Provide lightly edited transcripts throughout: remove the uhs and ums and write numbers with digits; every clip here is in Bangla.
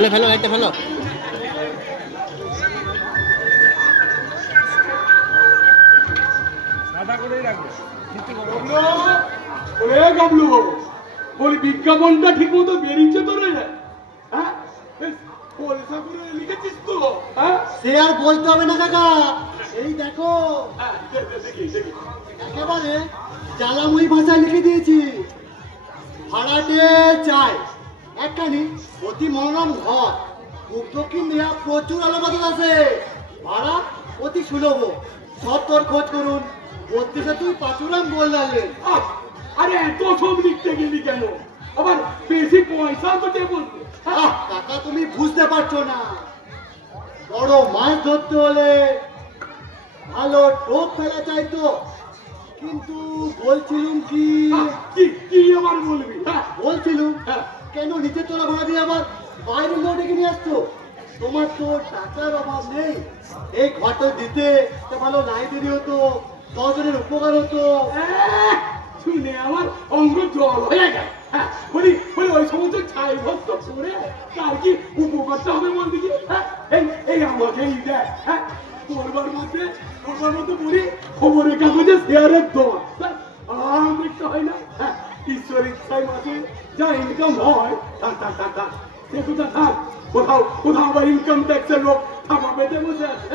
ফেলো ফেলো লাইটটা ফেলো। বলি বিজ্ঞাপনটা ঠিক মতো বেরিয়েছে তো রে? হ্যাঁ লিখেছিস তো? হ্যাঁ সে আর বলতে হবে না কাকা, এই দেখো একেবারে জ্বালাময়ী ভাষায় লিখে দিয়েছি। ভাড়াটে চাই একখানি অতি মনোরম ঘর, দক্ষিণ দিয়া প্রচুর আলো বাতাস আছে, ভাড়া অতি সুলভ, সত্তর খোঁজ করুন 32 গোল লাগলেন। আরে এত সব লিখতে গেলি কেন? আবার বেশি পয়সা তো কে বলবো? কাকা তুমি বুঝতে পারছো না, বড় মাছ ধরতে হলে ভালো টোপ ফেলা চাইতো। কিন্তু বলছিলুম কি কি আবার বলবি? বলছিলুম কেন নিচের তোলা ভাড়া দিয়ে আবার বাইরের লোক ডেকে নিয়ে আসতো? তোমার তো টাকার অভাব নেই, এই ঘরটা দিতে তো ভালো লাইব্রেরি হতো, 10 জনের উপকার হতো। শুনে আমার অঙ্গ জল হয়ে গেল। বলি বলি ওই সমস্ত ছাই ভস্ত করে তার কি উপকারটা হবে বলতে কি? এই আমাকেই দেয় করবার মধ্যে বলি খবরের কাগজে শেয়ারের দোয়া আর দেখতে হয় না। ঈশ্বর ইচ্ছায় মাঝে যা ইনকাম হয় সে কোথায় থাক, কোথাও কোথাও আবার ইনকাম ট্যাক্সের লোক থাপা পেতে বসে আছে।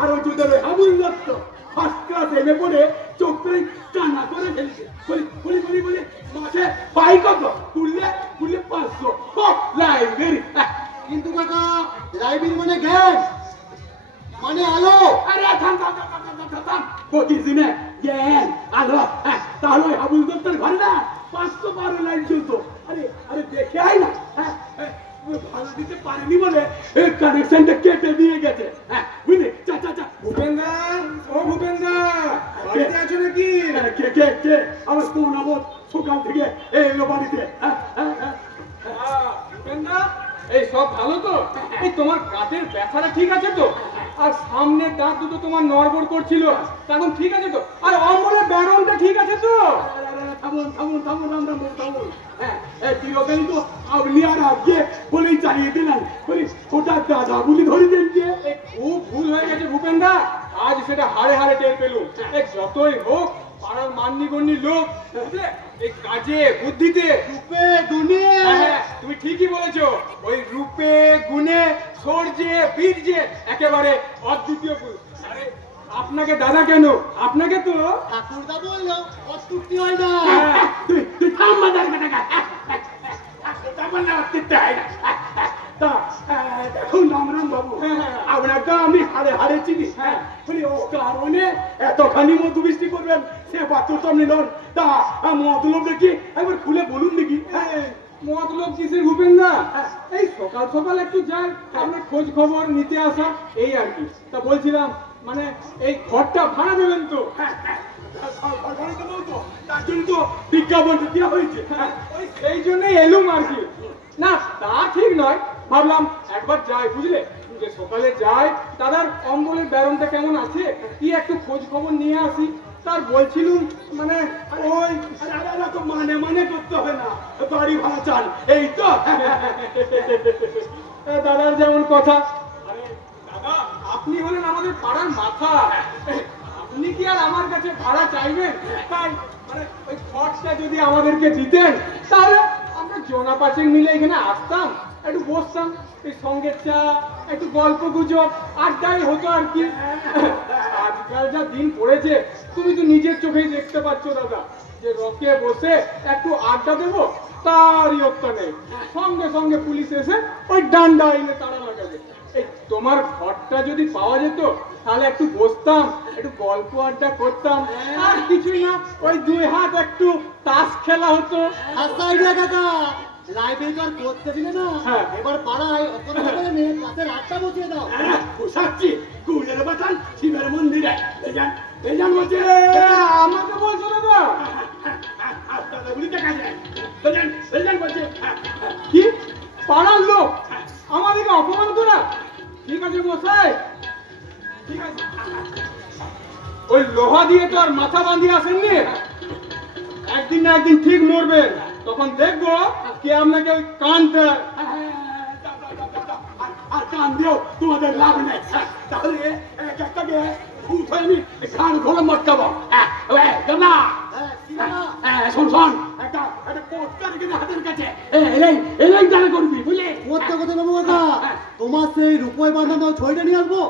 আর ওই যদি হাবুল দত্ত ফার্স্ট ক্লাস এমে পড়ে চোখ করে টানা করে ফেলছে। বলি বলি বলি মাসে পাই কত? তুললে 500 লাইব্রেরি। কিন্তু কাকা লাইব্রেরি মানে জ্ঞান, মানে আলো। আরে থাম বলছিস না জ্ঞান আলো? তাহলে ওই হাবুল দত্তের ঘরে না 512 লাইন চলতো। আরে আরে দেখে আয় না, ভালো দিতে পারেনি বলে কানেকশনটা কেটে দিয়ে গেছে। বুঝলি? চা চা চা ভূপেন্দা, ও ভূপেন্দা, বাড়িতে আছো নাকি? কে আমার কোন আবদ সকাল থেকে এলো বাড়িতে। ভূপেন্দা, এই সব ভালো তো? এই তোমার কাঁধের ব্যথাটা ঠিক আছে তো? আর সামনের দাঁত দুটো তোমার নড়বড় করছিল, তখন ঠিক আছে তো? আর অমলের ব্যারনটা ঠিক আছে তো? থামুন। চিরকালই তো আপনি আর আজকে বলেই চালিয়ে দিলেন। বলি ওটা দাদা বলি ধরে দেন যে খুব ভুল হয়ে গেছে ভূপেন্দা, আজ সেটা হাড়ে হাড়ে টের পেলুম। যতই হোক পাড়ার মান্যগণ্যি লোক, বুঝলে, এই কাজে বুদ্ধিতে রূপে গুণে। তুমি ঠিকই বলেছো, ওই রূপে গুণে সৌর্যে বীর্যে একেবারে অদ্বিতীয় পুরুষ। আরে আপনাকে দাদা কেন, আপনাকে তো ঠাকুরদা বললো অস্তুতি হয় না। তুই থাম মাদার বেটা। দেখুন রামরাম বাবু, আপনাকে আমি হাড়ে হাড়ে চিনি। বলি ও কারণে এতখানি মধু বৃষ্টি করবেন সে পাত্র তো আপনি নন। তা মতলব দেখি একবার খুলে বলুন দেখি। মতলব কিসের ভূপেন্দা? এই সকাল সকাল একটু যাই, আপনার খোঁজ খবর নিতে আসা, এই আর কি। তা বলছিলাম মানে এই ঘরটা ভাড়া দেবেন তো? তার জন্য তো বিজ্ঞাপনটা দেওয়া হয়েছে। ওই সেই জন্যই এলুম আর কি। না তা ঠিক নয়, ভাবলাম একবার যাই, বুঝলে, যে সকালে যাই, দাদার অম্বলের ব্যারনটা কেমন আছে কি একটু খোঁজ খবর নিয়ে আসি। তার বলছিলুম মানে ওই মানে করতে হবে না, বাড়ি ভাড়া চান এই তো। দাদার যেমন কথা। আরে দাদা, আপনি হলেন আমাদের পাড়ার মাথা, আপনি কি আর আমার কাছে ভাড়া চাইবেন? তাই মানে ওই খরচটা যদি আমাদেরকে দিতেন, তাহলে আমরা জনা পাঁচেক মিলে এখানে আসতাম, একটু বসতাম, এই সঙ্গে চা, একটু গল্প গুজব, আড্ডাই হতো আর কি। আজকাল যা দিন পড়েছে তুমি তো নিজের চোখেই দেখতে পাচ্ছ দাদা, যে রকে বসে একটু আড্ডা দেবো তারই হত্যা নেই, সঙ্গে সঙ্গে পুলিশ এসে ওই ডান্ডা এনে তাড়া লাগাবে। এই তোমার ঘরটা যদি পাওয়া যেত তাহলে একটু বসতাম, একটু গল্প আড্ডা করতাম, আর কিছুই না, ওই 2 হাত একটু তাস খেলা হতো। কাকা লাইব্রেরি কার করতে দিলে না, এবার পাড়ায় রাতের 8টা বসিয়ে দাও। পোষাচ্ছি গুড়ের বাতান শিবের মন্দিরে বলছে। আমাকে বলছো দাদা? বলছে কি পাড়ার লোক আমাদেরকে অপমান করা? ঠিক আছে মশাই, ঠিক আছে, ওই লোহা দিয়ে তো আর মাথা বাঁধিয়ে আসেননি, একদিন না একদিন ঠিক মরবেন, তখন দেখবো কে আপনাকে ওই কান দেয়। কান দিয়েও তোমাদের লাভ নেই। তাহলে এক একটাকে ভূত হয়ে আমি কান ঘোরে মটকাবো। না শোন শোন, একটা পোস্টার রেখে হাতের কাছে এলেই জানা করবি, বুঝলি? কথা কথা বাবু কথা, তোমার সেই রূপই বাঁধানো ছড়িটা নিয়ে আসবো।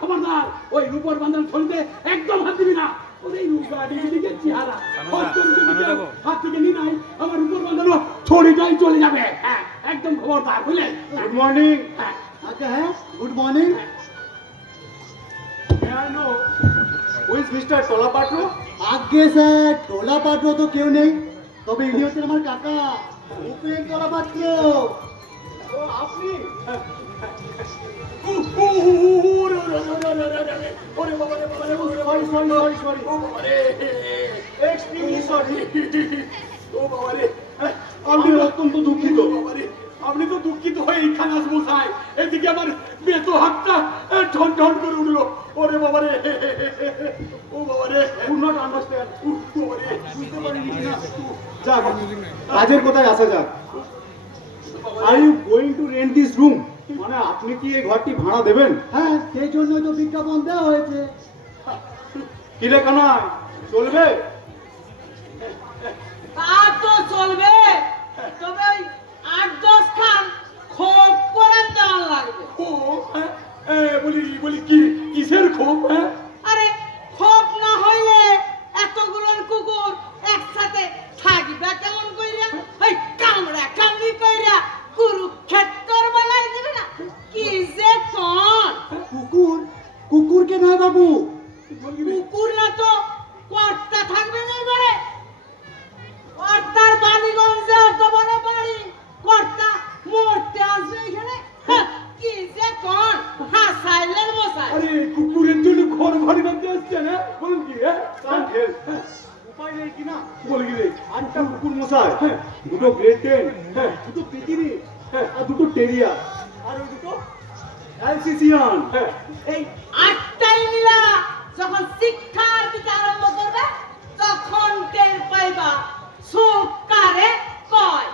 খবরদার ওই রূপর বাঁধানো ছড়িতে একদম হাত দিবি না। ওই রূপাটিকে চেহারা হাত থেকে নি নাই, আমার রূপর বাঁধানো ছড়িটাই চলে যাবে। একদম খবরদার, বুঝলে? Good morning. আচ্ছা হ্যাঁ, গুড মর্নিং। মিস্টার টোলা পাট্রো? আগে স্যার, টোলা পাত্র তো কেউ নেই, তবে ইনি হচ্ছেন আমার কাকা উপেন টোলা পাত্র। আপনি? আমি অত্যন্ত দুঃখিত। আপনি তো দুঃখিত হয়ে এইখানে আসবো সাই, এদিকে আমার বেতো হাতটা ঠন ঠন করে উঠলো। ওরে বাবারে, ও বাবারে, নট আন্ডারস্ট্যান্ড। বুঝতে পারিনি কিনা। যাক, কাজের কোথায় আসা যাক। Are you going to rent this room? মানে আপনি কি এই ঘরটি ভাড়া দেবেন? হ্যাঁ, সেই জন্যই তো বিজ্ঞাপন দেওয়া হয়েছে। কি রে কানাই, চলবে? তা তো চলবে, তবে ওই ৮-১০ খান খোপ করে দেওয়া লাগবে। বলি কি কিসের ক্ষোভ? আরে খোপ না হইলে এতগুলো কুকুর একসাথে থাকবে কেমন কইরা? ওই কামড়া কামড়ি কইরা কুরুক্ষেত্রের বানাই দিবে না? কি যে কোন কুকুর? কুকুরকে নয় বাবু, কুকুর না তো কর্তা থাকবে না ঘরে। কর্তার বাণীগঞ্জে অত বড় বাড়ি, কর্তা মরতে আসবে এখানে? কি যে কোন হাসাইলেন মশাই। আরে কুকুরের জন্য ঘর ভাড়ি নামতে আসছে না? বলুন কি? উপায় নেই কিনা? বল কি রে? ৮টা কুকুর মশাই, দুটো গ্রেট ডেন, দুটো পিকিনি, আর দুটো টেরিয়ার, আর ওই দুটো অ্যালসেসিয়ান। এই ৮টাই মিলা যখন শিক্ষার দিতে আরম্ভ করবে তখন টের পাইবা সুখ কারে কয়।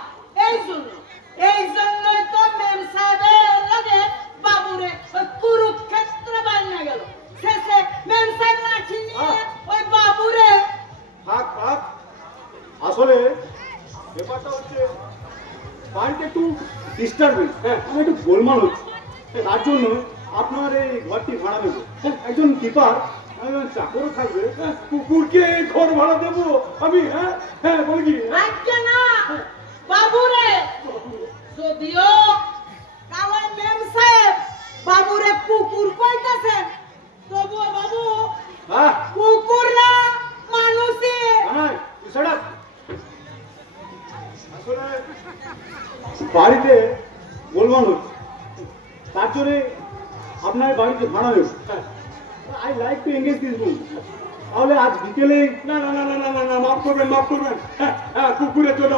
এই জন্যই তো মেম সাহেবের লাগে বাবুরে ওই কুরুক্ষেত্রে বানিয়ে গেল। শেষে মেম সাহেব লাঠি নিয়ে ওই বাবুরে থাক থাক, আসলে ব্যাপারটা হচ্ছে বাড়িতে একটু ডিস্টার্বেন্স, আমি একটু গোলমাল হচ্ছে, তার জন্য আপনার এই ঘরটি ভাড়া দেবো। একজন কিপার, একজন চাকরও থাকবে। কুকুরকে ঘর ভাড়া দেবো আমি? বল কি? আজকে না বাবুরে, যদিও কালাই মেম সাহেব বাবুরে কুকুর কইতাছেন, তবুও বাবু হ্যাঁ, কুকুর না মানুষই। আসলে বাড়িতে গোলমাল হচ্ছে, তার জন্য আপনার বাড়িতে ভাড়া নেব। I like to engage this room. তাহলে আজ বিকেলে? না না না না না না না, মাফ করবেন মাফ করবেন। কুকুরের জন্য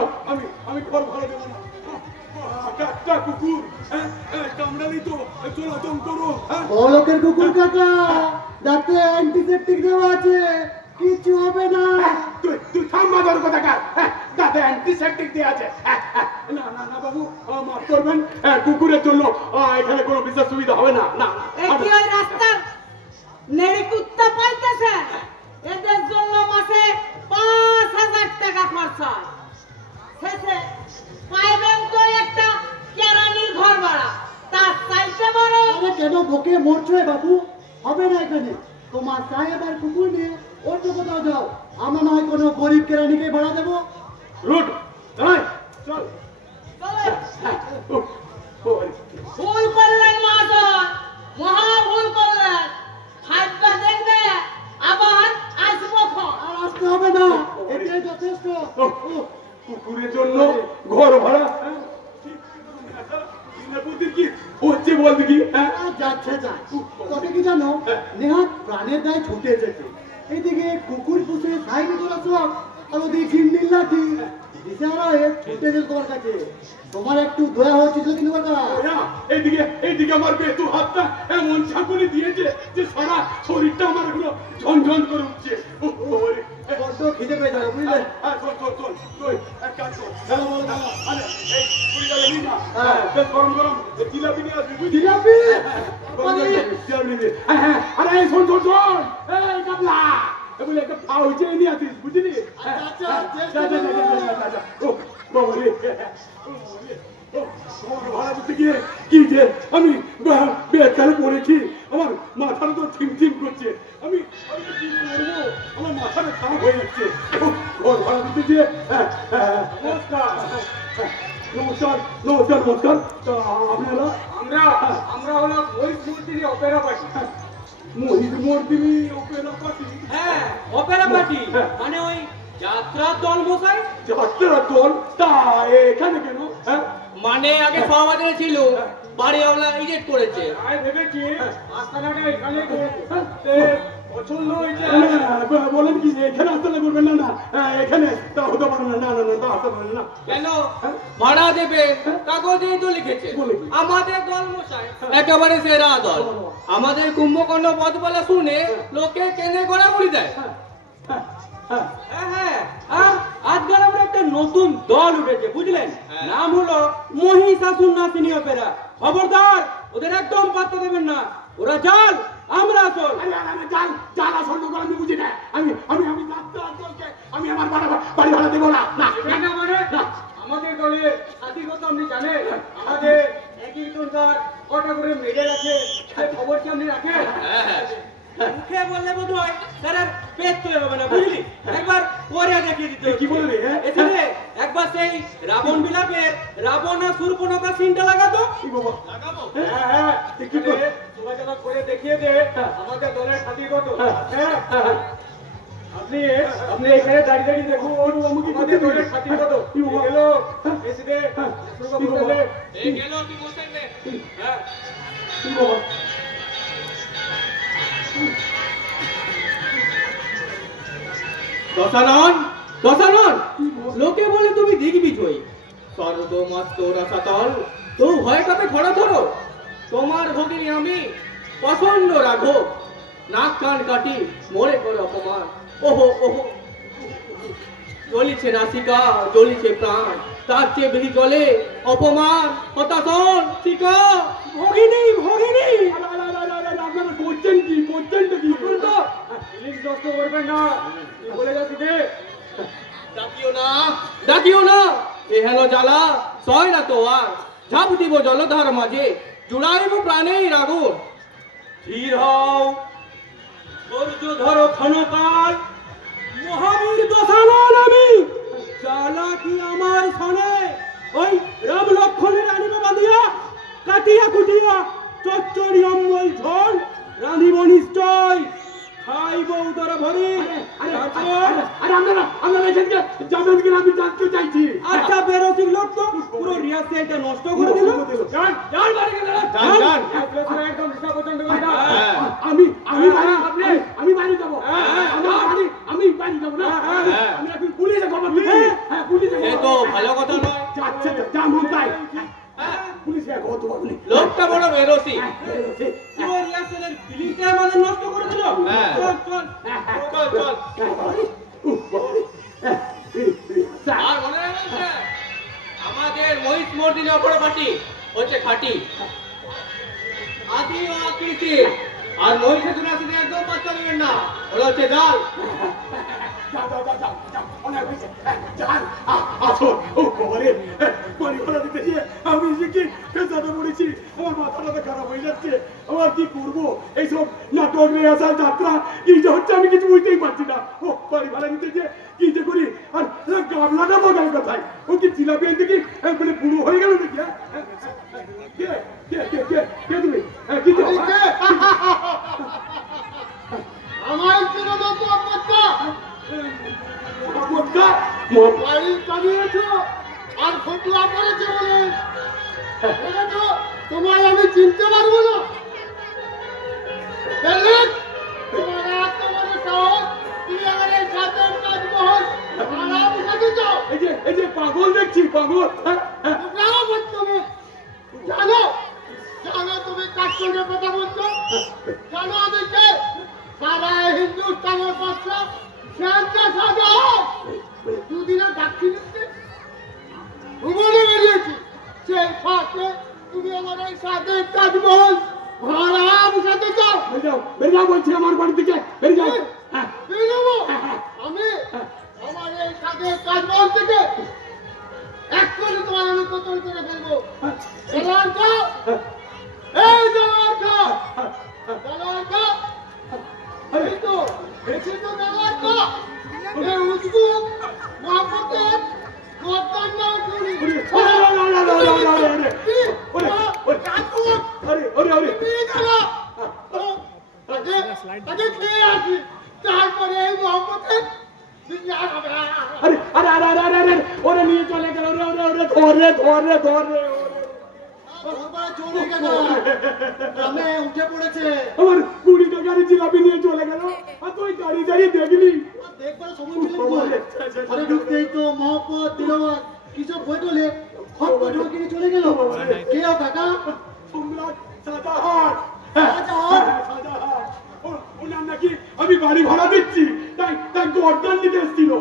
আমি ঘর ভাড়া দেবো না। একটা কুকুর কামড়ালি তো চলাচল করো। বড়লোকের কুকুর কাকা, যাতে অ্যান্টিসেপটিক দেওয়া আছে, কিছু হবে না। তুই থাম্বা ধর কথা কার, তাতে অ্যান্টিসেপটিক দিয়ে আছে। না না না বাবু, মাফ করবেন। কুকুরের জন্য এখানে কোনো বিশেষ সুবিধা হবে না। না এই কি ওই রাস্তার নেড়ি কুত্তা পাইতেছে, এদের জন্য মাসে ৫,০০০ টাকা খরচা। শেষে পাইবেন তো একটা কেরানির ঘর ভাড়া, তার চাইতে বড়। আরে কেন বকে মরছো বাবু? হবে না এখানে। তোমার সাহেব আর কুকুর নিয়ে অন্য কোথাও যাও, আমরা নয় কোনো গরিব কেরানিকে ভাড়া দেবো। রুট দাঁড়াই, চল। চলে ভুল করলেন মহাজন, মহা ভুল করলেন। খাদ্যা দেখবে আবার আসবো খন। আর আসতে হবে না, এটাই যথেষ্ট। কুকুরের জন্য ঘর ভাড়া কি হচ্ছে বলতে কি? যাচ্ছে যায়, তবে কি জানো, নেহাত প্রাণের দায় ছুটে এসেছে। এইদিকে কুকুর পুষে সাইড তোলা সব, আর ওদিকে ঝিন্নির লাঠি দিশারা হয়ে ছুটে এসেছে তোমার কাছে। তোমার একটু দয়া হচ্ছিল কিন্তু কাকা। এইদিকে আমার বেতু হাতটা এমন ঝাঁকুনি দিয়েছে যে সারা শরীরটা আমার এগুলো ঝনঝন করে উঠছে। বড্ড খিদে পেয়ে যাবে বুঝলে। চল চল চল, তুই এক কাজ কর। এই কুড়ি জানি না বেশ গরম গরম জিলাপি নিয়ে আসবি বুঝলি জিলাপি আরে শোন শোন শোন এই কাবলা বলে একটা পাউচে নিয়ে আসিস বুঝলি ও বাবা রে ভাড়া দিতে গিয়ে কি যে আমি বেকালে পড়েছি আমার মাথাটা তো থিম করছে আমি কি করবো আমার মাথাটা খারাপ হয়ে যাচ্ছে ঘর ভাড়া দিতে গিয়ে নমস্কার নমস্কার নমস্কার নমস্কার আপনারা আমরা হলো মহিষমূর্তির অপেরা পার্টি। মহিষমূর্তির অপেরা পার্টি? হ্যাঁ, অপেরা পার্টি মানে ওই যাত্রার দল মশাই। যাত্রার দল? তা এখানে কেন? মানে আগে সমাজে ছিল, বাড়িওয়ালা ইজেট করেছে। আমি ভেবেছি আস্তানাটা এখানে পছন্দ হয়েছে। বলেন কি এখানে আস্তানা করবেন? না না এখানে তা হতে পারে না। না না না তা হতে পারে না। কেন? ভাড়া দেবে, কাগজে তো লিখেছে আমাদের দল মশাই একেবারে সেরা দল। আমাদের কুম্ভকর্ণ পদবলা শুনে লোকে কেনে গড়াগড়ি দেয়। হ্যাঁ, আর আজকাল আমরা একটা নতুন দল উঠেছে বুঝলেন, নাম হলো মহিষাসুর নাসিনী অপেরা। খবরদার, ওদের একদম পাত্তা দেবেন না, ওরা জাল, আমরা আসল। জাল আসল আমি বুঝি না। আমি আমি আমি আমি আমার বাড়ি ভাড়া দেবো না। মানে আমাদের দলে জাতিগত আপনি জানেন, আমাদের একই জনতার কটা করে মেডেল আছে, সে খবর কি আপনি রাখেন? মুখে বললে বোধ হয় তার আর পেট তৈরি হবে না বুঝলি, একবার পরে দেখিয়ে দিতে। কি বললি? এখানে একবার সেই রাবণ বিলাপের রাবণ আর শূর্পণখা সিনটা লাগাতো। লাগাবো? হ্যাঁ, যোগাযোগ করে দেখিয়ে দে আমাদের দলের জাতিগত। হ্যাঁ, আপনি এখানে দাঁড়িয়ে দেখুন আমাদের দলের জাতিগত গেল প্রেসিডেন্ট শুরু করলে এই গেল কি বলছেন রে? হ্যাঁ, দশানন দশানন, লোকে বলে তুমি দিগ্বিজয়ী, সর্বমাত্র রসাতল, তো ভয় কাপে ধরো ধরো। তোমার ভগিনী আমি প্রচন্ড রাঘব, নাক কান কাটি মরে করে অপমান। ওহো ওহো, জ্বলিছে নাসিকা, জ্বলিছে প্রাণ, তার চেয়ে বেশি চলে অপমান, হতাশন, শিকা। ভগিনী ভগিনী আপনারা করছেন কি? পুলিশ নষ্ট করবেন না, বলে যাচ্ছি যে ডাকিও না, এ হেলো জ্বালা সয় না তো আর। ঝাঁপ দিব জলধার মাঝে, জুড়াইব প্রাণেই রাগুন। ধীর হও, ধৈর্য ধরো ক্ষণকাল, মহাবীর দশানন আমি। জ্বালা কি আমার সনে, ওই রাম লক্ষণের আনিব বাঁধিয়া, কাটিয়া কুটিয়া চচ্চড়ি অম্বল ঝোল রাঁধিব নিশ্চয়, খাইব উদর ভরি। আপনারা এখানকে যাবেন কিনা আমি জানতে চাইছি। আচ্ছা, বেরোতির লোক তো পুরো রিহার্সালটা নষ্ট করে দিল। একদম হিসাব পর্যন্ত করে দাও। আমি বাড়ি যাবো। আমি বাড়ি যাবো না। আমি এখন পুলিশে খবর দিচ্ছি। হ্যাঁ, পুলিশে এ তো ভালো কথা নয়। আচ্ছা যা মন তাই। পুলিশে খবর তো বলি। লোকটা বড় বেরোসি, বেরোচ্ছে। পুরো রিহার্সালের ফিলিংটা আমাদের নষ্ট করে দিল। চল চল চল চল। আর মনে রাখবে, আমাদের মহিষ মর্দিনী অপর পার্টি হচ্ছে খাঁটি, আদি ও আকৃতি। আর মহিষের দুটো আসলে একদম পাত্তা দেবেন না, ওরা হচ্ছে জাল। আমি পড়েছি, আমার মাথাটা খারাপ হয়ে যাচ্ছে। আমার কি করবো? এইসব নাটক রিহার্সাল যাত্রা কি যে হচ্ছে আমি কিছু বুঝতেই পারছি না। ও বাড়ি ভাড়া নিতেছে, কি যে করি। আর গামলাটা মজার কথায়, ও কি জিলাপি আনতে কি মানে বুড়ো হয়ে গেল নাকি? তুমি কি আমার জন্য বাড়ি কামিয়েছ আর ফটুয়া করেছে বলে দেখেছো, তোমায় আমি চিনতে পারবো না। তোমার এত বড় সাহস, তুমি আমার এই সাথের তাজমহল ভাড়া বসে দিচ্ছ। এই যে পাগল দেখছি, পাগল। জানো জানো তুমি কার সঙ্গে কথা বলছো? জানো আমি কে? সারা হিন্দুস্তানের পক্ষে দুদিনে ডাক্তি নিচ্ছে ভুবনে বেরিয়েছি। সেই ফাঁকে তুমি আমার এই সাথে তাজমহল ভাড়া বসাতে চাও? বেরিয়ে যাও বলছি আমার বাড়ি থেকে, বেরিয়ে যাও। হ্যাঁ, বেরিয়ে যাবো? আমি আমার এই সাথে তাজমহল থেকে এক্ষুনি তোমার আমি কতল করে ফেলবো। জানোয়ার খা, এই জানোয়ার খা, জানোয়ার খা, এই তো দেখি তো জানোয়ার খা, এই উদ্ভুত মহাপতের গর্দান না করি। তাকে খেয়ে আসি, তারপরে এই মহাপতের ওরে নিয়ে চলে গেল, ধরে ধরে ধরে চলে গেল, গ্রামে উঠে পড়েছে। আমার 20 টাকার জিলাপি নিয়ে চলে গেল, আর তুই দাঁড়িয়ে দাঁড়িয়ে দেখলি। দেখবার সময় পেলে ঘরে ঢুকতেই তো মহব্বত দিলওয়ার কিসব বই টলে খট ঢুকে চলে গেল। কে ও কাকা? সম্রাট শাহজাহান। শাহজাহান? শাহজাহান। ওনার নাকি আমি বাড়ি ভাড়া দিচ্ছি, তাই তাই গর্দান দিতে এসেছিল।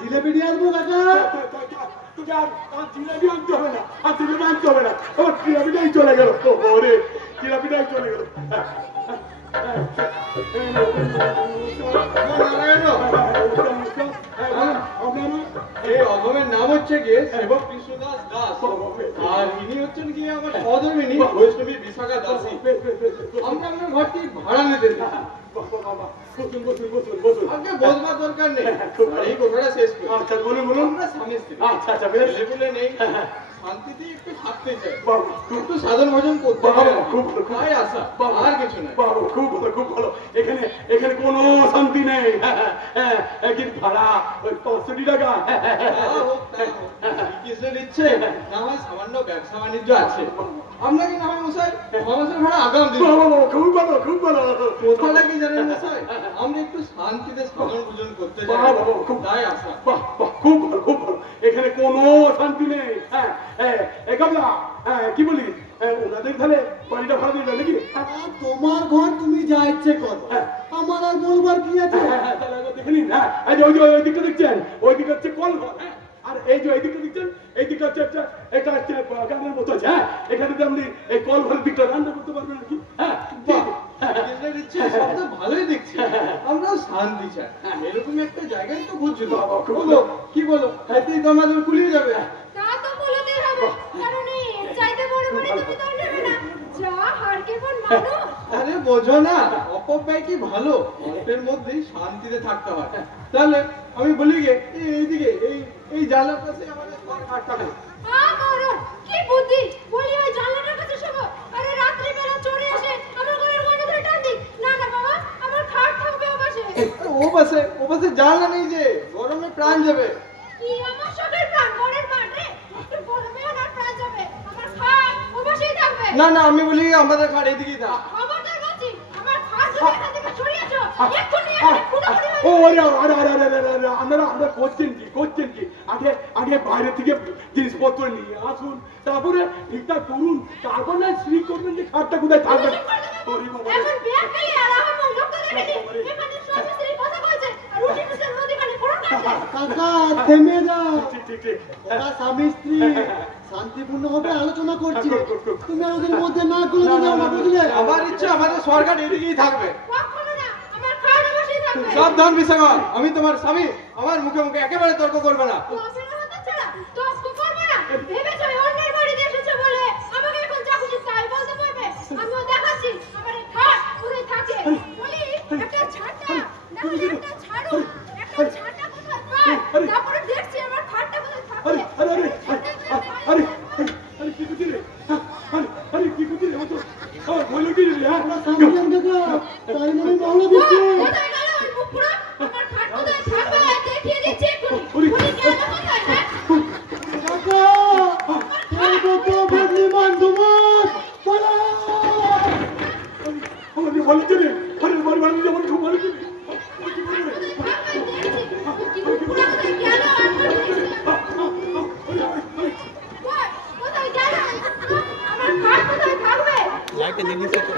জিলেপি নিয়ে আসবো কাকা? তোকে আর জিলাপি আনতে হবে না, আর জিলাপি আনতে হবে না, আমার জিলাপিটাই চলে গেল। ওরে জিলাপিটাই চলে গেল। এই অধমের নাম হচ্ছে গিয়ে সেবক কৃষ্ণদাস দাস, আর ইনি হচ্ছেন গিয়ে আমার সহধর্মিনী বৈষ্ণবী বিশাখা দাসী। আমরা আপনার ঘরটি ভাড়া নিতে চাই। আগে বলবার দরকার নেই, আর এই কথাটা শেষ করি। আচ্ছা বলুন বলুন। আমরা স্বামী স্ত্রী, আচ্ছা আচ্ছা বেশ। ছেলেপুলে নেই, শান্তিতে একটু থাকতে চাই, বাবা, একটু সাধন ভজন করতে বাবা, চাই, খুব ভালো, খুব তাই আশা, আর কিছু নাই। বাবা খুব ভালো, খুব ভালো। এখানে এখানে কোনো শান্তি নেই। কিন্তু ভাড়া ওই 65 টাকা। তা হোক, তা হোক। কিসে দিচ্ছে? না হয় সামান্য ব্যবসা বাণিজ্য আছে। আপনাকে না হয় মশাই মাসের ভাড়া আগাম দিন। বাবা, বাবা, খুব ভালো, খুব ভালো। কোথাটা কি জানেন মশাই? আমরা একটু শান্তিতে সাধন ভোজন করতে চাই, বাবা, বাবা, খুব তাই আশা। বাহ, বাহ, খুব ভালো, খুব ভালো। এখানে কোনো শান্তি নেই। গামলা, কি বলি, ওনাদের তাহলে বাড়িটা ভাড়া দিয়ে দেয় নাকি? তোমার ঘর তুমি যা ইচ্ছে করো, আমার আর বলবার কি আছে? তাহলে একবার দেখে নিন। এই যে ওই দিকটা দেখছেন, ওই দিকটা হচ্ছে কল ঘর। আর এই যে এই দিকটা দেখছেন, এই দিকটা হচ্ছে এটা হচ্ছে গানের মতো আছে। এখানে যদি আপনি এই কল ঘরের দিকটা রান্না করতে পারবেন আর কি। বাহ, কিসে দিচ্ছে? সব তো ভালোই দেখছি। আমরাও শান্তি চাই, এরকম একটা জায়গায় তো বুঝছো। বাবা, খুব বলো, কি বলো? এতেই তো আমাদের কুলিয়ে যাবে। তা তো বলতেই হবে, কারণ এর চাইতে বড় বড় তুমি তো নেবে না। যা হারকে কোন মানুষ। আরে বোঝো না, অপব্যয় কি ভালো, অল্পের মধ্যেই শান্তিতে থাকতে হয়। তাহলে আমি বলি গে, এইদিকে এই জানলার পাশে আমাদের ঘরটা করো। মরণ, কি বুদ্ধি! বলি ওই জানলাটার কাছে শোবো। আরে রাত্রি বেলা চড়ে আসে আমার ঘরের মধ্যে ধরে টান দিক। না না বাবা, আমার খাট থাকবে ও পাশে। ও পাশে জানলা নেই যে, গরমে প্রাণ যাবে। কি আমার সবের প্রাণ ঘরের মাঠে, একটু গরমে আর প্রাণ যাবে। আমার খাট ও পাশেই থাকবে। না না, আমি বলি আমাদের ঘর এইদিকেই দাও। খবরদার বলছি, আমার খাট যদি এখান থেকে সরিয়ে আসো, এক্ষুনি এখানে ফুটাফুটি হয়ে ও আমরা করছেন কি? আগে বাইরে থেকে জিনিসপত্র নিয়ে আসুন, তারপরে ঠিকঠাক করুন, তারপর না শ্রী করবেন যে খাটটা কোথায় থাকবে। এখন বিয়ে খেলে আর আমার লোক তো দেখেনি। এখানে সব স্ত্রী কথা কইছে আর উঠে নিচে নদী খানে ফোড়ন কাটছে। কাকা থেমে যাও। ঠিক। ওরা স্বামী স্ত্রী শান্তিপূর্ণ ভাবে আলোচনা করছি, তুমি আর ওদের মধ্যে না করে যাও না, বুঝলে? আমার ইচ্ছে আমাদের সরকার এদিকেই থাকবে। কখনো না, আমার খাট অবশ্যই থাকবে। সাবধান বিশাখা, আমি তোমার স্বামী, আমার মুখে মুখে একেবারে তর্ক করবে না। বাপের হাতে ছাড়া তর্ক করবে না। ভেবেছো অন্যের বাড়িতে এসেছো বলে আমাকে এখন যা খুশি তাই বলতে পারবে? আমিও দেখাচ্ছি আমার এই খাট কোথায় থাকে। বলি একটা ঝাঁটা, না একটা ঝাড়ু, একটা ঝাঁটা কোথায় পায়, তারপরে দেখছি আমার খাটটা কোথায় থাকে। সামলান কাকা, তাই মনে মহলা দিচ্ছে। কোথায় গেল ওই মুখপুরা? আমার খাট কোথায় থাকবে দেখিয়ে দিচ্ছি এক্ষুনি। বলি গেল কোথায়? হ্যাঁ কাকা, এই কত বুদ্ধিমান তোমার, পালাও! আমাকে ভালো চলে, বাড়ি যেমন খুব ভালো চলে। লাইটে জিনিস আছে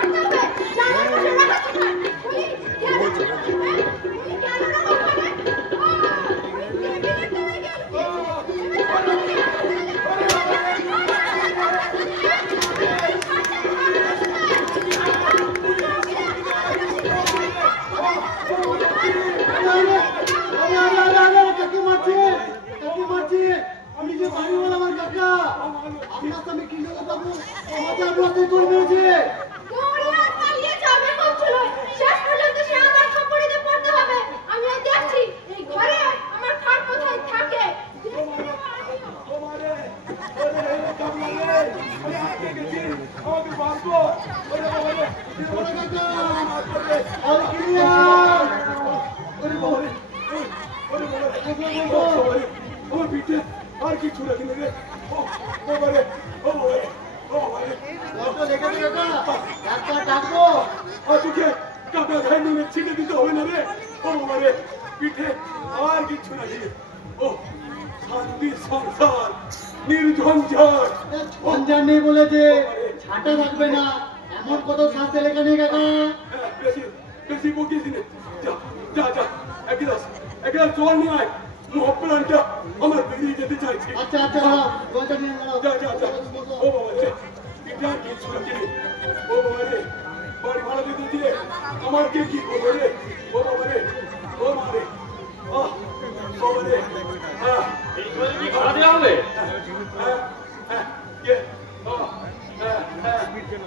বাবু আমাদের রাতে করে দিয়েছে। মরিয়া পালিয়ে যাবে বলছিল, শেষ পর্যন্ত সে আমার খপ্পড়িতে পড়তে হবে। আমি আর দেখছি এই ঘরে আমার খাট কোথায় থাকে। ওরে কামলা রে, আমি আটকে গেছি, আমাকে বাঁচো। ওরে বাবা রে, ওরে কাকা, আরে কিরিয়ান, ওরে বাবা রে, ওরে বাবা রে, আমার পিঠে আর কিছু রাখি রে। ও বাবা রে, ও বাবা রে, ও বাবা রে। ডক্টর দেখে দে কাকা, ডাক্তার ডাকো। আর তোকে কাকা ঘাই নুনে ছিটে দিতে হবে না রে। ও বাবা রে, পিঠে আর কিছু রাখি রে। ও শান্তি সংসার, নির্ঝঞ্ঝাট। ঝঞ্ঝাট নেই বলে যে ছাটা থাকবে না এমন কত শাস্তি লেখা নেই কাকা। বেশি বেশি বকিস নে। যা যা যা, একটা জল নিয়ে আয়। মহাপ্রাণটা আমার বেরিয়ে যেতে চাইছে। আচ্ছা আচ্ছা দাঁড়াও, জলটা নিয়ে দাঁড়াও। যা যা যা। ও বাবা রে, এটা আর কিছু রাখি রে। ও বাবা রে, বাড়ি ভাড়া দিতে দিয়ে আমার কে কি করবে রে। ও বাবা রে, ও মা রে, আহ বাবা রে, এই ঘরে কি ভাড়া দেওয়া হবে?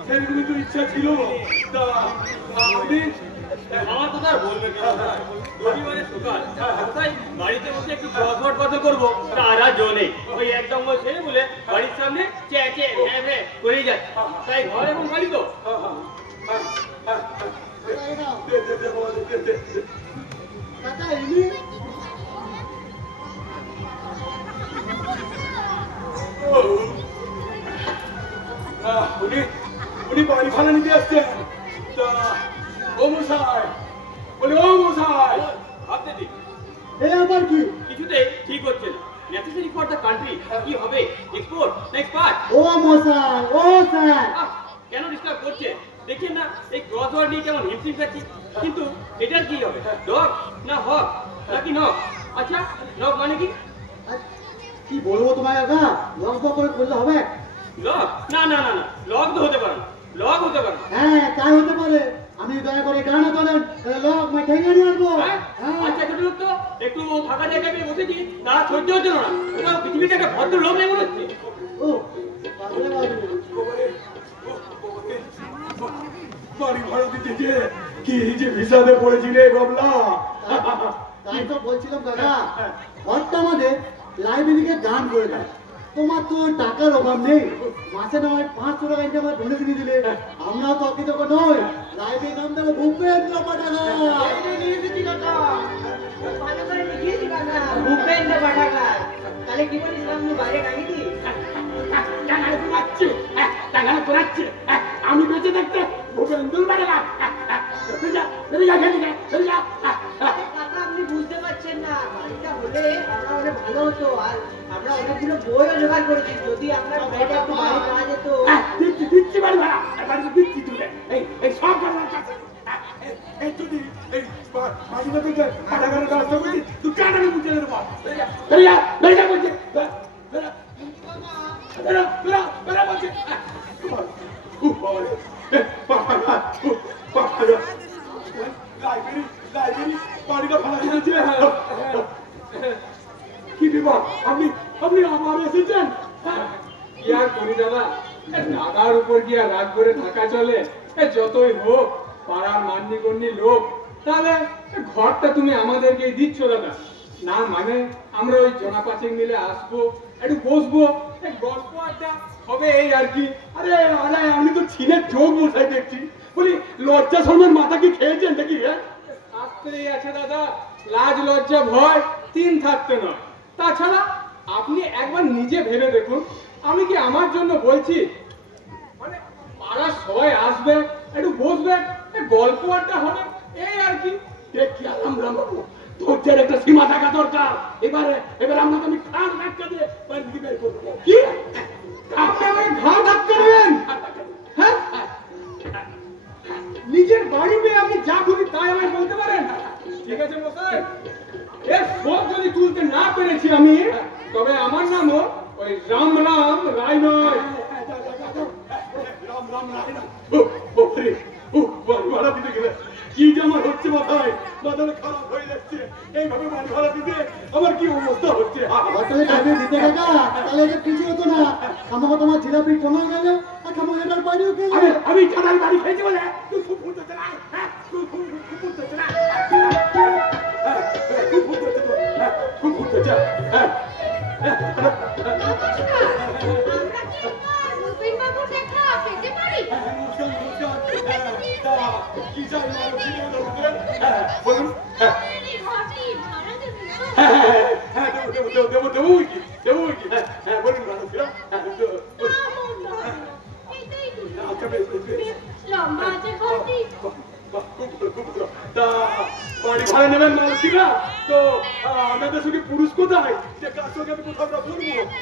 সেরকমই তো ইচ্ছা ছিল। তা আপনি আমার কথা আর বলবে কি? রবিবারে সকাল তাই বাড়িতে বসে একটু কথা করবো, তার আর জো নেই। ওই একদম ছেড়ে বলে বাড়ির সামনে চেঁচে ভ্যাঁ ভ্যাঁ করেই যাচ্ছে। তাই ঘর এখন খালি তো। কাকা এলি উনি বাড়ি ভাড়া নিতে আসছেন। তা ও মশাই, বলে ও মশাই, ভাবতে দিন, এই আবার কি? কিছুতেই ঠিক হচ্ছে না। নেসেসারি ফর দ্য কান্ট্রি কি হবে? এক্সপোর্ট না এক্সপার্ট? ও মশাই, ও স্যার, কেন ডিস্টার্ব করছে? দেখছেন না এই ক্রসওয়ার্ড নিয়ে কেমন হিমশিম খাচ্ছি। কিন্তু এটার কি হবে? ডগ না হক নাকি নক? আচ্ছা নক মানে কি? কি বলবো তোমায় কাকা, লক বক করে করলে হবে? লক? না না না না, লক তো হতে পারে না, লক হতে পারে না। হ্যাঁ তাই হতে পারে। আমি দয়া করে গান তোলেন, লক মাই ঠেঙ্গা নিয়ে আসবো। হ্যাঁ? আচ্ছা ছোট লোক তো একটু ফাঁকা জায়গায় পেয়ে বসেছি, তারা সহ্য হচ্ছে না। ওটা পৃথিবীতে একটা ভদ্র লোক নেই মনে হচ্ছে। ও বাবরে বাবরে, বাড়ি ভাড়া দিতে যে কি যে ভিসাতে পড়েছি রে বাবলা। তাই তো বলছিলাম কাকা, ঘরটা আমাদের লাইব্রেরিকে দান করে দেয়। তোমার তো টাকার অভাব নেই, মাসে নয় 500 টাকা ইনকাম ডোনেশন দিয়ে দিলে আমরাও তো অকৃতজ্ঞ নই। লাইব্রেরির নাম দেবো ভূপেন্দ্র পাঠাগার। ভালো করে লিখিয়েছি কাকা, ভূপেন্দ্র পাঠাগার। তাহলে কি বলিস আপনি বাইরে গাড়ি দি? আমি বেঁচে থাকতে ভূপেন্দ্র পাঠাগার। কাকা আপনি বুঝতে পারছেন না, বাড়িটা হলে আমরা অনেক ভালো হতো। আর আমরা অনেকগুলো বইও জোগাড় করেছি, যদি আপনার ভাইটা একটু বাড়ি পাওয়া যেত। দিচ্ছি বাড়ি ভাড়া, বাড়িতে দিচ্ছি তুলে। এই সব আমার কাছে। এই যদি এই বাড়িটা থেকে পাঠাগারের ব্যবস্থা করছি, তুই কেন আমি বুঝে দেবো? বলছি বাড়িটা ভাড়া দিয়েছে। কি বিপদ, আপনি আবার এসেছেন? কি আর করি দাদা, দাদার উপর কি আর রাগ করে থাকা চলে? যতই হোক পাড়ার মান্যগণ্যি লোক, তাহলে ঘরটা তুমি আমাদেরকেই দিচ্ছ দাদা। না মানে আমরা ওই জনা পাঁচেক মিলে আসবো, একটু বসবো, গল্প আড্ডা হবে এই আর কি। আরে আরে আমি তো ছিনের চোখ বসাই দেখছি। বলি লজ্জা শর্মার মাথা কি খেয়েছেন নাকি? হ্যাঁ শাস্ত্রেই আছে দাদা, লাজ লজ্জা ভয় 3 থাকতে নয়। তাছাড়া আপনি একবার নিজে ভেবে দেখুন, আমি কি আমার জন্য বলছি? মানে পাড়ার সবাই আসবে, একটু বসবে, গল্প আড্ডা হবে এই আর কি। দেখি আলহামদুলিল্লাহ বাবু, ধৈর্যের একটা সীমা থাকা দরকার। এবার আপনাকে আমি ঘাড় ধাক্কা দিয়ে বাড়ি থেকে বের করবো। কি আপনি আমাকে ঘাড় ধাক্কা দেবেন? হ্যাঁ, নিজের বাড়ি পেয়ে আপনি যা খুশি তাই আমায় বলতে পারেন? ঠিক আছে মশাই, এর শোধ যদি তুলতে না পেরেছি আমি, তবে আমার নামও ওই রাম রাম রায় নয়। রাম রাম রায় না। বাড়ি ভাড়া দিতে গেলে কি যে আমার হচ্ছে, মাথায় খারাপ হয়ে যাচ্ছে। এইভাবে বাড়ি ভাড়া দিতে আমার কি অবস্থা হচ্ছে বছরে টাকা দিতে কাকা তাহলে এটা কিছু হতো না আমাকে তোমার জিলাপি কমে গেলে আর খামো এটার বাড়িও গেলে আমি চাঁদার বাড়ি খেয়েছি বলে তুই খুব ফুটতে না তুই খুব ফুটতে না খুব ফুটতে খুব ফুটতে হ্যাঁ নমস্কার, আমরা কি রূপেন বাবুর দেখা পেতে পারি? কি চাই বলুন এই ঘরটি ভাড়া দেবেন তো? হ্যাঁ দেবো কি হ্যাঁ বলুন এটাই তো। আচ্ছা বেশ লম্বা আছে ঘরটি। তা বাড়ি ভাড়া নেবেন মালকিরা তো আপনাদের সঙ্গে পুরুষ কোথায় যে কার সঙ্গে আমি কোথাও বলবো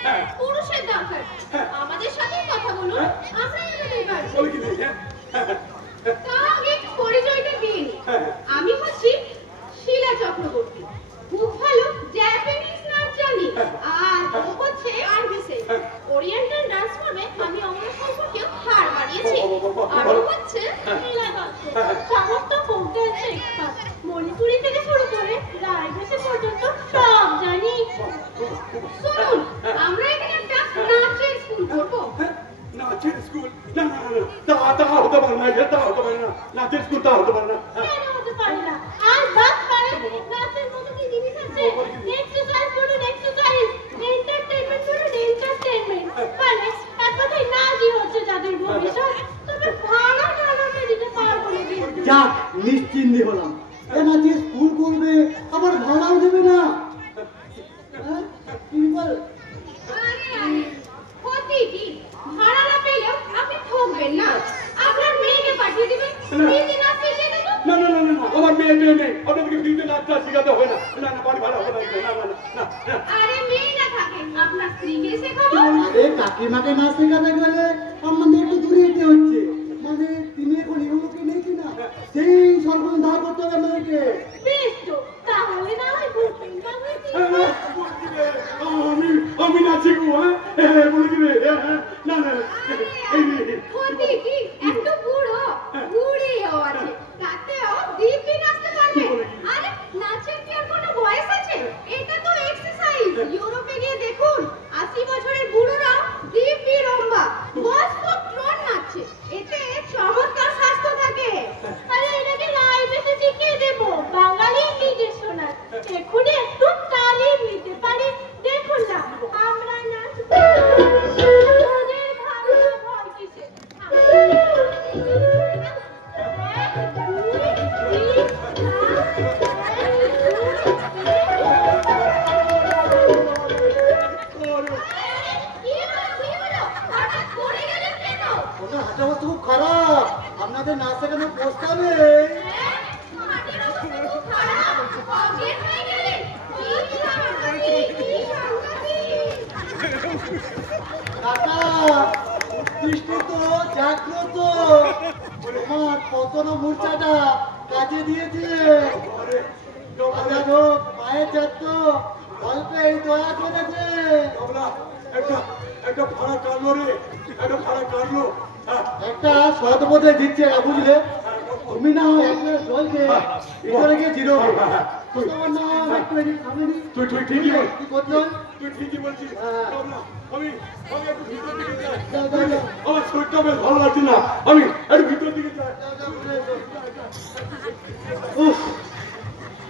হ্যাঁ পুরুষের দরকার। আমাদের সাথেই কথা বলুন, আমরাই আমাদের পারছি। বলে কি নেই হ্যাঁ তা আগে পরিচয়টা দিয়ে নিই। আমি হচ্ছি শিলা চক্রবর্তী, খুব ভালো জাপানিজ নাচ জানি। আর ও হচ্ছে আরবিসে ওরিয়েন্টাল ডান্স ফর্মে আমি অঙ্গ সম্পর্কেও হার বাড়িয়েছি। আর ও হচ্ছে নীলা দত্ত, সমস্ত কৌশল এক্সপার্ট, মণিপুরি থেকে শুরু করে রায়বেশে পর্যন্ত সব জানি। শুনুন, আমরা এখানে একটা নাচের স্কুল করবো। নাচের স্কুল না তা হতে পারে না এটা হতে পারে না নাচের স্কুল তা হতে পারে না কেন হতে পারে না? আর বাদ পারে নাচের মতো কি জিনিস আছে? এক্সারসাইজ করুন, এক্সারসাইজ, এন্টারটেইনমেন্ট করুন, এন্টারটেইনমেন্ট। মানে এক কথায় নাচই হচ্ছে যাদের ভবিষ্যৎ। তবে ভাড়া টাড়াটা দিতে পারবো না কিন্তু। যাক নিশ্চিন্তি হলাম এ নাচে স্কুল করবে আবার ভাড়াও দেবে না হ্যাঁ কি বল আরে ক্ষতি কি? ভাড়া না পেলেও আপনি ঠকবেন না। আপনার মেয়েকে পাঠিয়ে দিবেন, দিদি নাচ শিখিয়ে দেবো। না আমার মেয়ে নেই আপনাদেরকে ফ্রিতে নাচটা শেখাতে হয় না বাড়ি ভাড়া হবে না আরে মেয়ে না থাকে, আপনার স্ত্রীকে শেখাবো। আরে কাকিমাকে নাচ শেখাতে গেলে আমাদের একটু দূরে যেতে হচ্ছে মানে তিনি এখন এগুলোকে নেই কিনা সেই সর্বন ধার করতে হবে আমাদেরকে বেশ তো, তাহলে না হয় ঘুরতেন আমি নাচি গো হ্যাঁ বলে কি না ক্ষতি কি? একটু বুড়ো বুড়িও আছে, তাতেও দিব্যি নাচতে পারবে। আরে নাচের কি আর কোনো বয়স আছে? এটা তো এক্সারসাইজ। ইউরোপে গিয়ে দেখুন 80 বছরের বুড়োরাও দিব্যি রম্বা বয়স্ক ট্রন নাচছে। এতে চমৎকার স্বাস্থ্য থাকে। আরে এটাকে লাইভ এসে শিখিয়ে দেবো, বাঙালি নিজস্ব নাচ। এক্ষুনি একটু তালিম নিতে পারি। দেখুন না, আমরা নাচবো। ওদের ভাবনা ভয় কিসের? ওনার হাঁটা অবস্থা খুব খারাপ আপনাদের নাচ শেখানোর প্রস্তাব নেই কাকা উৎকৃষ্ট জাগ্রত তোমার পতন মূর্ছাটা কাজে দিয়েছে মায়ের যাত্র অল্পে দয়া করেছে একটা ভাড়া কাটলো রে একটা ভাড়া কাটলো একটা সদপথে দিচ্ছে না বুঝলে তুমি না হয় এক গ্লাস জল খেয়ে ভিতরে গিয়ে জিরোবে তোমার নাম একটু এদিকে সামনে দিই। তুই ঠিকই বল কি করছো তুই ঠিকই বলছিস আমি একটু ভিতর দিকে যাই যাও, যাও, যাও। আমার শরীরটা বেশ ভালো লাগছে না আমি একটু ভিতর দিকে যাই উফ,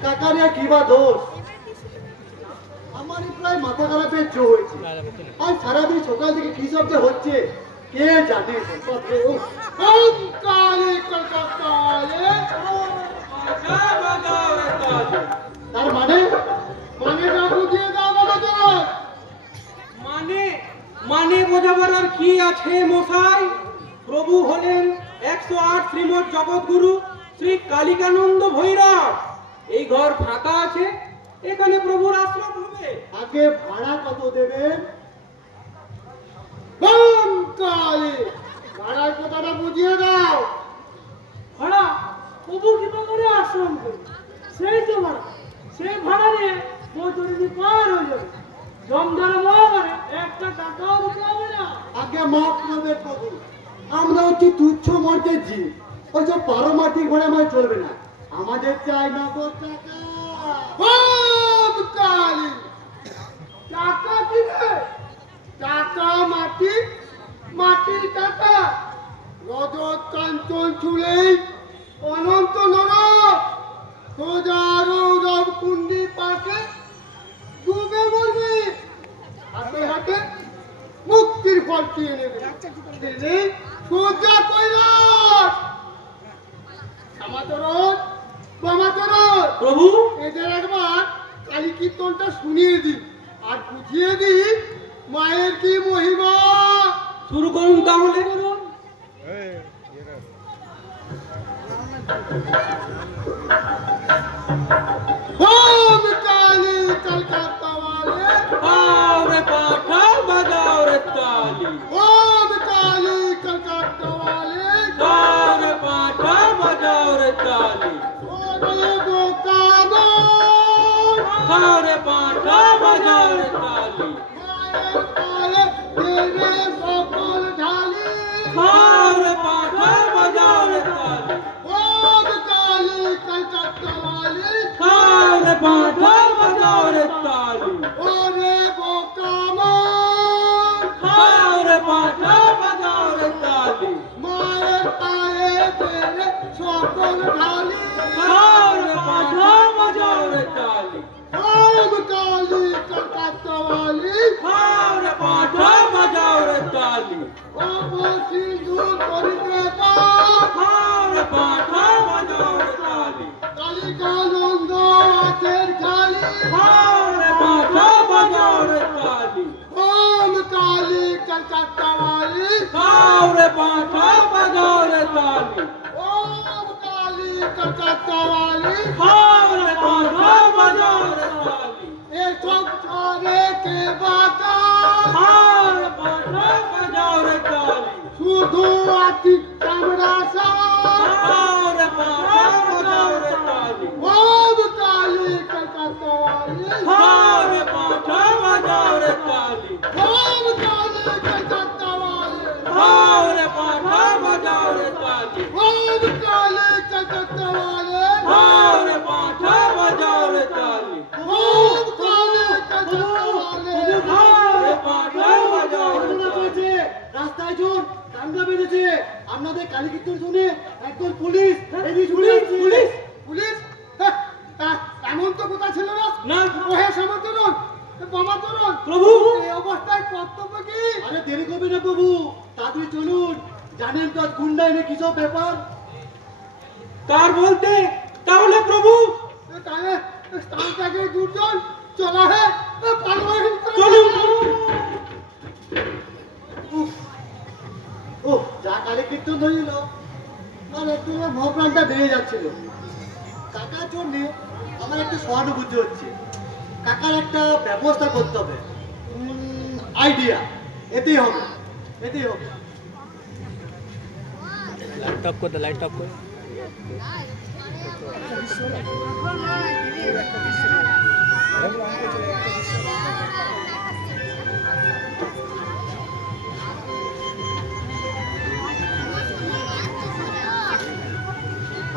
কাকার আর কি বা দোষ আমারই প্রায় মাথা খারাপের জো হয়েছে আর সারাদিন সকাল থেকে কি সব যে হচ্ছে কে জানে উফ। তার মানে মানে বোঝাবার আর কি আছে মশাই? প্রভু হলেন 108 শ্রীমৎ জগৎগুরু শ্রী কালিকানন্দ ভৈরব। এই ঘর ফাঁকা আছে, এখানে প্রভুর আশ্রম হবে। আগে ভাড়া কত দেবেন ভাড়ার কথাটা বুঝিয়ে দাও ভাড়া প্রভু কৃপা করে আশ্রম করে সেই তো ভাড়া, সেই ভাড়া নিয়ে বৈতরণী পার হয়ে যাবে। জমদারে মহামারে একটা টাকাও দিতে হবে না। আগে মাফ করবে প্রভু আমরা হচ্ছি তুচ্ছ মর্তের জীব ওই সব পারমার্থিক ভাড়া আমার চলবে না আমাদের চাই নগদ টাকা ওম কালী টাকা কিনে টাকা মাটি মাটি টাকা রজত কাঞ্চন চুলেই অনন্ত নরক সোজা রৌরব কুন্ডি পাকে ডুবে মরবি হাতে হাতে মুক্তির ফল পেয়ে নেবে দিলে সোজা কৈলাস সমাচরণ বামাচরণ প্রভু এদের একবার কালী কীর্তনটা শুনিয়ে দিই আর বুঝিয়ে দিই মায়ের কি মহিমা। শুরু করুন তাহলে। ওম কালী কলকাতা वाले आओ रे पाठा बजाओ रे ताली। ओम काली कलकत्ता वाले आओ रे पाठा बजाओ रे ताली। ओरे बोकाबो आओ रे पाठा बजाओ रे ताली। माये तेरे सकल ढाली आओ रे पाठा बजाओ रे ताली। ओम काली कलकत्ता वाले आओ रे पाठा बजाओ रे ताली। ओरे बोकाबो आओ रे पाठा बजाओ रे ताली। माये पाए तेरे सकल ढाली आओ रे पाठा बजाओ रे ताली। ओम काली कलकत्ता वाली आओ रे पाठा बजाओ रे ताली। ओम सिंधु करिते का आओ रे पाठा बजाओ रे ताली। कालिका नंद आचेर खाली आओ रे पाठा बजाओ रे ताली। ओम काली कलकत्ता वाली आओ रे पाठा बजाओ रे ताली। ओम काली कलकत्ता वाली आओ रे पाठा बजाओ रे ताली। ए संसारे के बाता आओ रे पाठा बजाओ रे ताली। শুধু আতি কামরাসা आओ रे पाठा बजाओ रे ताली। ओम काली कलकत्ता वाली आओ रे पाठा बजाओ रे ताली। ओम काली कलकत्ता वाली आओ रे पाठा बजाओ रे ताली। ओम काली कलकत्ता वाली आओ रे पाठा बजाओ रे ताली। ओम काली कलकत्ता वाली आओ रे पाठा बजाओ रे ঘটনা ताली। হয়েছে রাস্তায় জোর কান্না বেঁধেছে আপনাদের কালী কীর্তন শুনে একদল পুলিশ এদিকে ছুটে আসছে। পুলিশ? পুলিশ হ্যাঁ, এমন তো কথা ছিল না না। ওহে সমাচরণ বামাচরণ প্রভু। এই অবস্থায় কর্তব্য কি? আরে দেরি করবে না প্রভু তাড়াতাড়ি চলুন জানেন তো গুন্ডা এনে কিসব ব্যাপার তার বলতে তাহলে প্রভু তাহলে স্থানটাকে দুজন চলা হে পালবাহিন চলুন। ও যা কালী কীর্তন হইল আর একটু মহাপ্রাণটা বেড়ে যাচ্ছিল কাকার জন্যে আমার একটু সহানুভূতি হচ্ছে কাকার একটা ব্যবস্থা করতে হবে আইডিয়া এতেই হবে এতেই হবে লাইট অফ করে লাইট অফ করে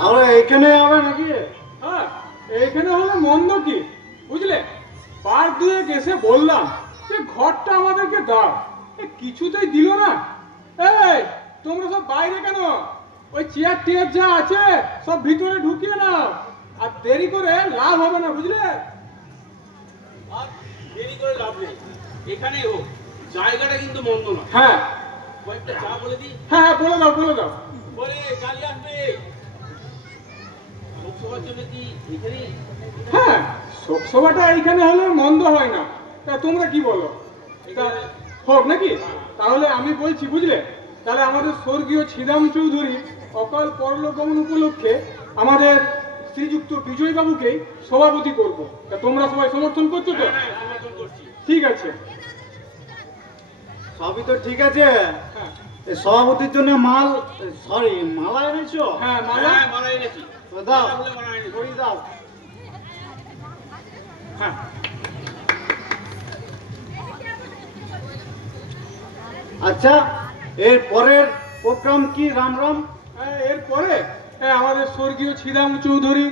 আমরা এখানে হবে নাকি হ্যাঁ এইখানে হলে মন্দ কি বুঝলে পার দুয়েক এসে বললাম যে ঘরটা আমাদেরকে দাও কিছুতেই দিল না। এই তোমরা সব বাইরে কেন? ওই চেয়ার টিয়ার যা আছে সব ভিতরে ঢুকিয়ে নাও আর দেরি করে লাভ হবে না বুঝলে। আর দেরি করে লাভ নেই, এখানেই হোক। জায়গাটা কিন্তু মন্দ না। হ্যাঁ কয়েকটা চা বলে দিই। হ্যাঁ বলে দাও বলে দাও। বলে গাড়ি আসবে লোকসভার জন্য কি এখানেই? হ্যাঁ শোকসভাটা এইখানে হলে মন্দ হয় না। তা তোমরা কি বলো? তা হোক নাকি? তাহলে আমি বলছি বুঝলে, তাহলে আমাদের স্বর্গীয় ছিদাম চৌধুরী অকাল পরলোক গমন উপলক্ষে আমাদের শ্রীযুক্ত বিজয় বাবুকেই সভাপতি করবো। তা তোমরা সবাই সমর্থন করছো তো? হ্যাঁ সমর্থন করছি। ঠিক আছে। সবই তো ঠিক আছে হ্যাঁ সভাপতির জন্য মালা এনেছো হ্যাঁ মালা। হ্যাঁ মারা এনেছি। দাও মালা বলে মারা এনেছি। করি দাও হ্যাঁ আচ্ছা এর পরের প্রোগ্রাম কি রাম রাম এরপরে আমাদের স্বর্গীয় ছিদাম চৌধুরী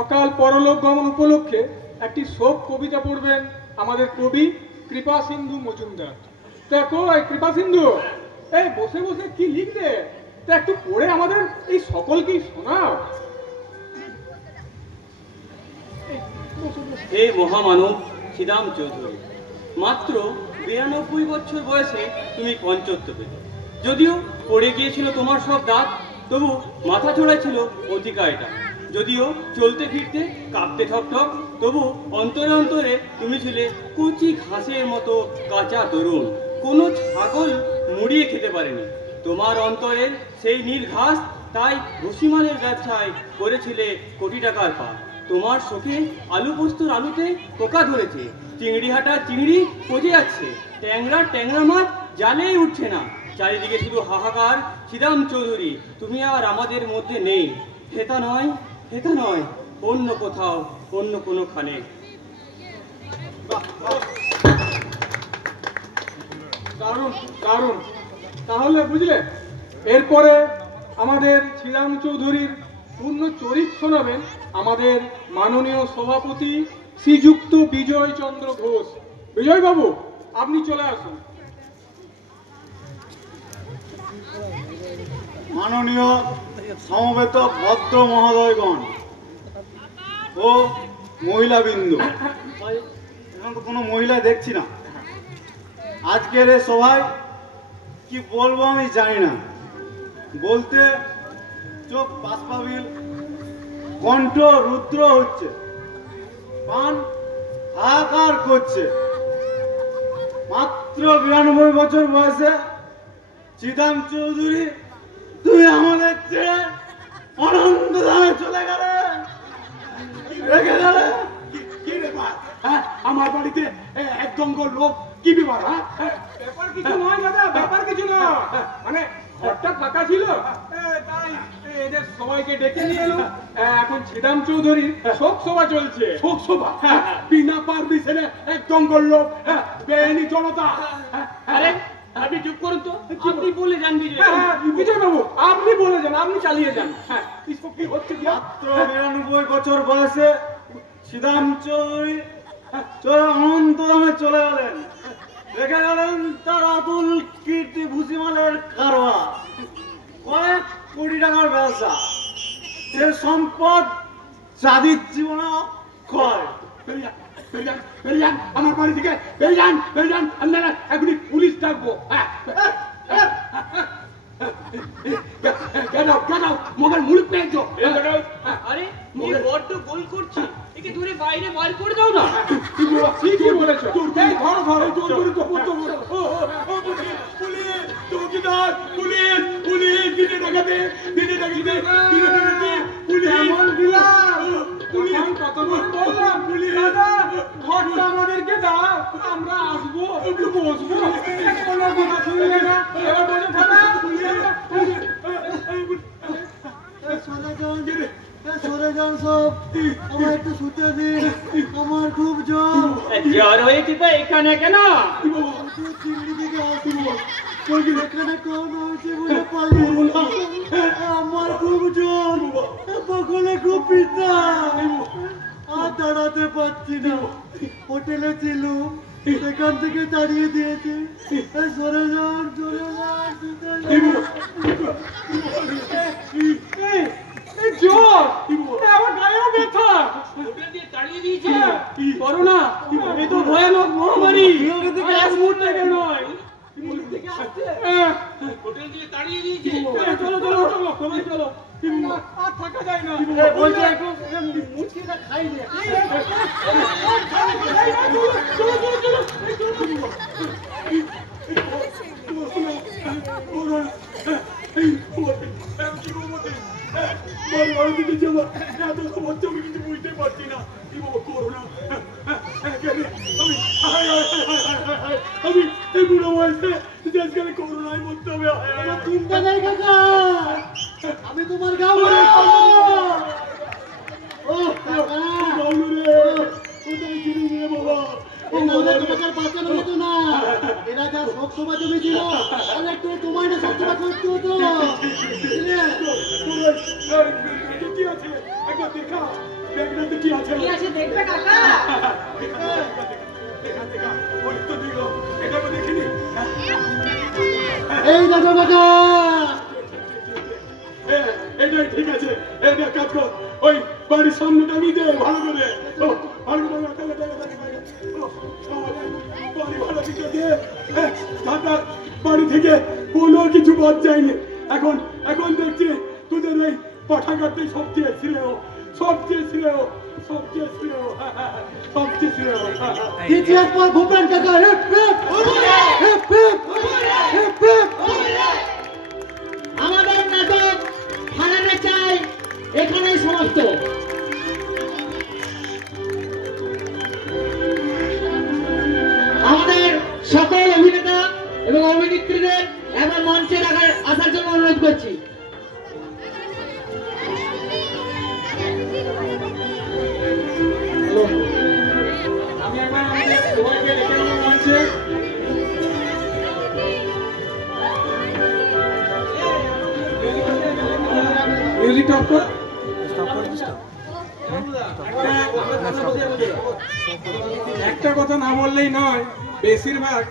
অকাল পরলোক গমন উপলক্ষে একটি শোক কবিতা পড়বেন আমাদের কবি কৃপা সিন্ধু মজুমদার। দেখো এই কৃপা সিন্ধু, এই বসে বসে কি লিখবে, তা একটু পড়ে আমাদের এই সকলকেই শোনাও। হে মহামানব শ্রীরাম চৌধুরী, মাত্র 92 বছর বয়সে তুমি পঞ্চত্ব পেলে। যদিও পড়ে গিয়েছিল তোমার সব দাঁত, তবু মাথা চড়াই ছিল অতিকায়টা। যদিও চলতে ফিরতে কাঁপতে ঠকঠক, তবু অন্তরে অন্তরে তুমি ছিলে কচি ঘাসের মতো কাঁচা তরুণ। কোনো ছাগল মুড়িয়ে খেতে পারেনি তোমার অন্তরের সেই নীল ঘাস, তাই ভুসিমালের ব্যবসায় করেছিলে কোটি টাকার পা। তোমার শোকে আলু পোস্তর আলুতে পোকা ধরেছে, চিংড়ি হাটার চিংড়ি পচে যাচ্ছে, ট্যাংরা মাছ জালেই উঠছে না। চারিদিকে শুধু হাহাকার। শ্রীরাম চৌধুরী, তুমি আর আমাদের মধ্যে নেই। হেতা নয়, অন্য কোথাও, অন্য কোনোখানে। দারুণ দারুণ। তাহলে বুঝলে, এরপরে আমাদের শ্রীরাম চৌধুরীর পূর্ণ চরিত শোনাবেন আমাদের মাননীয় সভাপতি শ্রীযুক্ত বিজয় চন্দ্র ঘোষ। বিজয় বাবু, আপনি চলে আসুন। মাননীয় সমবেত ভদ্র মহোদয়গণ ও মহিলাবৃন্দ, এখন তো কোনো মহিলা দেখছি না। আজকের এই সভায় কি বলবো আমি জানি না, বলতে চোখ বাষ্পাবিল, কণ্ঠ রুদ্র হচ্ছে, প্রাণ হাহাকার করছে। মাত্র 92 বছর বয়সে শ্রীরাম চৌধুরী, তুমি আমাদের ছেড়ে অনন্ত ধামে চলে গেলে, রেখে গেলে। কি ব্যাপার? হ্যাঁ, আমার বাড়িতে এক দঙ্গল লোক, কি ব্যাপার? ব্যাপার কিছু নয় দাদা, ব্যাপার কিছু নয়। মানে ঘরটা ফাঁকা ছিল, তাই এদের সবাইকে ডেকে নিয়ে এলো। এখন শ্রীরাম চৌধুরীর শোক সভা চলছে। শোক সভা? বিনা পারমিশনে এক দঙ্গল লোক, বেআইনি জনতা। আরে আপনি চুপ করুন তো, আপনি বলে যান বিজয়। বিজয় বাবু, আপনি বলে যান, আপনি চালিয়ে যান। হ্যাঁ, এসব কি হচ্ছে? কি মাত্র 92 বছর বয়সে শ্রীরাম চৌধুরী অনন্ত ধামে চলে গেলেন, রেখে গেলেন তার আতুল কীর্তি ভুসিমালের কারবার, কয়েক কোটি টাকার ব্যবসা। সে সম্পদ চাঁদির জীবনে ক্ষয়। বেরিয়ে যান আমার বাড়ি থেকে, বেরিয়ে যান। আপনারা এখনই পুলিশ ডাকবো। কেন মগের মুড়ি পেয়েছো? আরে এই বড্ড গোল করছে, একে ধরে বাইরে বার করে দাও না। ঠিকই বলেছো। এই ধরো জোর করে তো পুলিশ, চৌকিদার, পুলিশ, দিনে ডাকাতে, কেমন দিলাম? কতক্ষণ বললাম, দাদা ঘরটা আমাদেরকে দাও, আমরা আসবো, একটু বসবো। কোনো কথা শুনলে না, এবার বসে থাকা। সরে যান সব, আমার একটু শুতে দিন, আমার খুব জ্বর। জ্বর হয়েছে তো এখানে কেন? চিংড়ি থেকে আসবো, এখানে কোন হয়েছে বলে পারি। আমার খুব জ্বর, বগলে খুব পিতা, আর দাঁড়াতে পারছি না। হোটেলে ছিল, সেখান থেকে তাড়িয়ে দিয়েছে। সরে যান, জ্বর, আমার গায়েও ব্যথা। হোটেল দিয়ে তাড়িয়ে দিয়েছে। করোনা, এই তো ভয়ানক মহামারী, এক মুহূর্তে নয়। হোটেল দিয়ে তাড়িয়ে দিয়েছে। চলো, সবাই চলো। আর থাকা যায় না। বলছে একটু মুচকিটা খাই দে। বুঝতে পারছি না কি বাবা করোনা। আমি এই বুড়ো বয়সে দেশকে করোনায় মরতে হবে। চিন্তা নেই কাকা, আমি তোমার গাও রে। ও কাকা, কোথায় ছিলি রে বাবা? বাঁচানো যেত না, এরা যা শোক সভা জমেছিল, আর একটু তোমার শোক সভা করতে হতো। কি আছে একবার দেখা ব্যাগটাতে কি আছে কি আছে দেখবে কাকা? দেখা ওই তো দিল এটা তো দেখিনি এই দেখো কাকা এটাই ঠিক আছে এটা কাজ কর ওই বাড়ির সামনেটা আমি দে ভালো করে ভালো করে বাড়ি ভালো দিকে দিয়ে দাদার বাড়ি থেকে কোনো কিছু বাদ যায়নি এখন এখন দেখছি তোদের এই পাঠাঘাটে সবচেয়ে শ্রেয় সবচেয়ে শ্রেয় সবচেয়ে শ্রেয় সবচেয়ে শ্রেয় দ্বিতীয় পর ভূপেন কাকা hip hip hip hip hip আমাদের নাটক হারানো চাই এখানেই সমাপ্ত। আমাদের সকল অভিনেতা এবং অভিনেত্রীদের এবার মঞ্চে আসার জন্য অনুরোধ করছি। আমি একবার আমাদের সবাইকে ডেকে নেবো মঞ্চে। মিউজিক অফ কর। একটা কথা না বললেই নয়, বেশিরভাগ